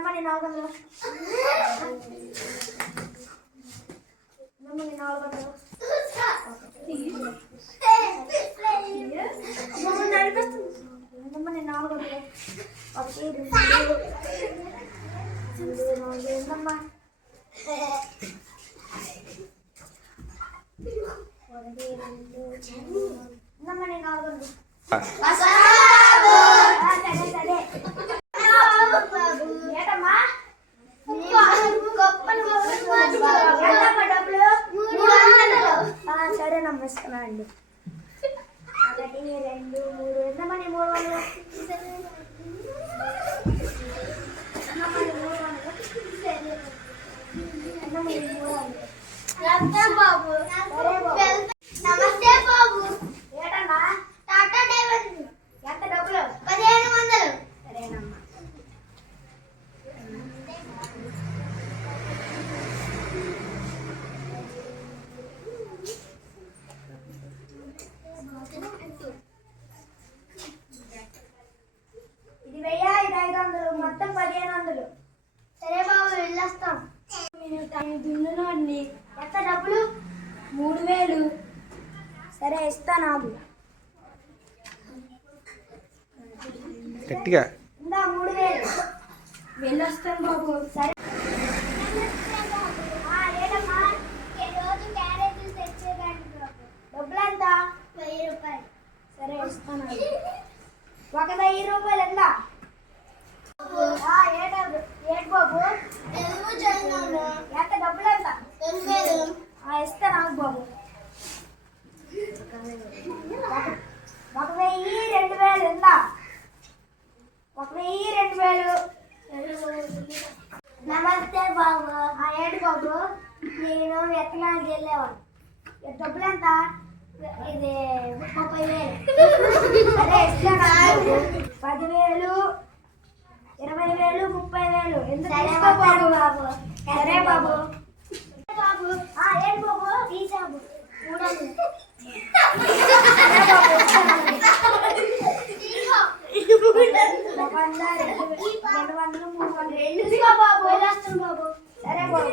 ఎంతమంది 400 సరే నమస్కారం అండి 1 2 3 ఎంతమంది 300 బాబు నమస్తే బాబు ఏటన్నా టాటా డ్రైవర్ ఎంత డబ్బులు 1500 సరేనమ్మా ఇది 1000 ఇది 500 మొత్తం 1500 సరే బాబు వెళ్ళొస్తాం నేను దున్నును అండి ఎంత డబ్బులు 3000 సరే ఇస్తాను ఆగు గట్టిగా ఇందా 3000 వెళ్ళొస్తాను బాబు సరే ఏదమ్మా రోజు క్యారేజీలు తెచ్చేదానికి డబ్బులు ఎంత 1000 రూపాయలు సరే ఇస్తాను 1000 రూపాయలు ఎంత ఏడు బాబు ఎంత డబ్బులు ఎంత ఇస్తాను ఆగు బాబు 1000 2000 ఎంత 1000 2000 నమస్తే బాబు ఏడు బాబు నేను ఎత్తనానికి వెళ్ళేవాడు డబ్బులు ఎంత ఇది 30000 సరే ఇస్తాను 10,000 20,000 30,000 ఎందుకు బాబు బాబు సరే బాబు బాబు ఏడు బాబు ఈ బాబు 300 బాబు సరే బాబు